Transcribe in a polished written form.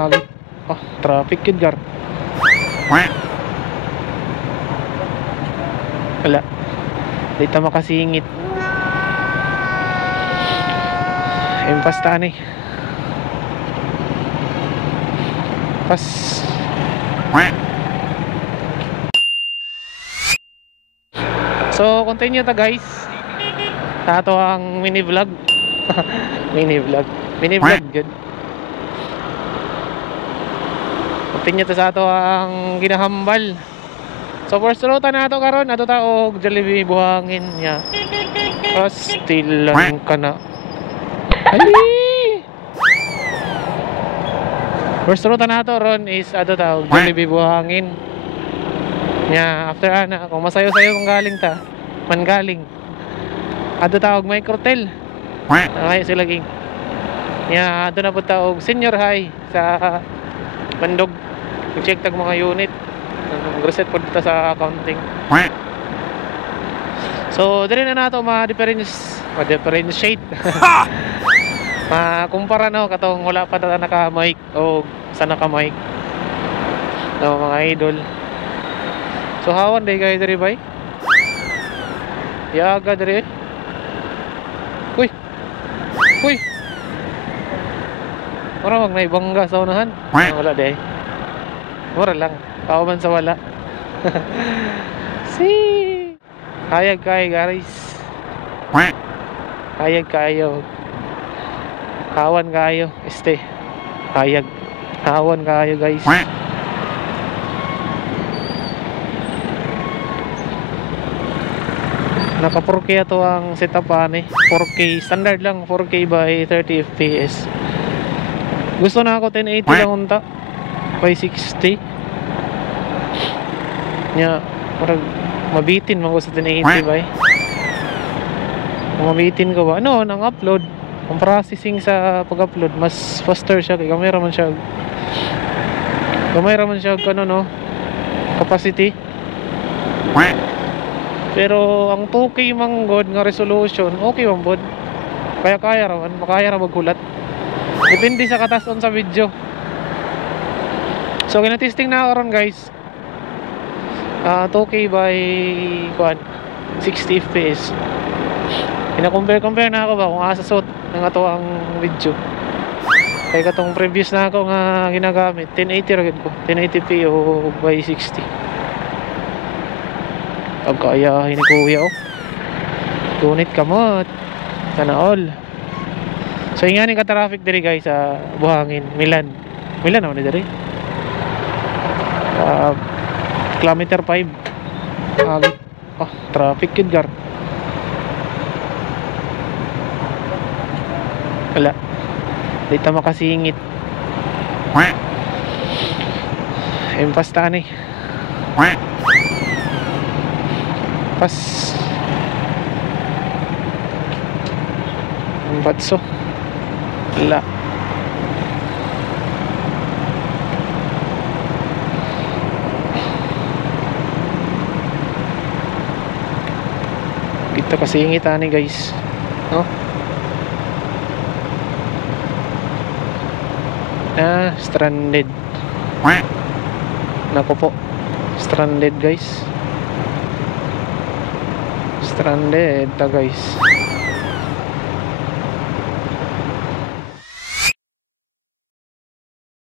Agit. Oh, traffic yun, gar. Wala. Dito makasingit. Impastaan eh. Pas. So, continue ta guys. Sa ato ang mini vlog. Mini vlog. Mini vlog good. Continue ta sa ato ang ginahambal. So first route na ato karon, ato ta og Jollibee buhangin niya. Pastilan ka na. Ay! First route na ato ron is ato ta og Jollibee buhangin. Nya after ana kung masayo-sayo kung galing ta, mangaling. Ato ta og Microtel. Ay sila ging. Nya ato na pud ta og senior high sa Bandog. Check tag mga unit. Reset po dito sa accounting. So, dili na nato ma-differentiate. Ma-kumpara no katong wala pa ta naka-mic o sa naka-mic. No, mga idol. So, hawan day kayo diri bay? Yaga diri. Uy. Uy. Ora wag na ibangga sa unahan. Wala day. Mura lang. Kauman sa wala. Si hayag kayo guys. Hayag kayo. Hawan kayo. Hayag. Hawan kayo guys. Naka 4K ato ang setup ani. 4K standard lang, 4K by 30 fps. Gusto na ako 1080 lang unta by 60. Nya parang mabitin man ko sa 1080 ba eh. Mabitin ko ba? Ano, ang upload, ang processing sa pag-upload mas faster siya kay camera man siya. Camera man siya ano no, capacity. Pero ang 2K man god nga resolution, okay man bod. Kaya makaya ra magkulat. Depende sa katason sa video. So kina-testing na ako ron guys. 2K by 60 fps. Kina-compare na ako ba kung asa suit ng ato ang video. Kaya katong previous na ako nga ginagamit 1080 ra gid ko, 1080p o by 60. Kaya ni kuya oh. Tunit kamot. Sana all. So ingani ka traffic diri guys sa buhangin, Milan naman diri. Kilometer 5. Oh, traffic yun gar. Wala. Dito makasingit. Impastaan eh. Pas. Impatso. Wala. Dito kasingit ani guys. No? Stranded. Nako po. Stranded guys. Stranded ta guys.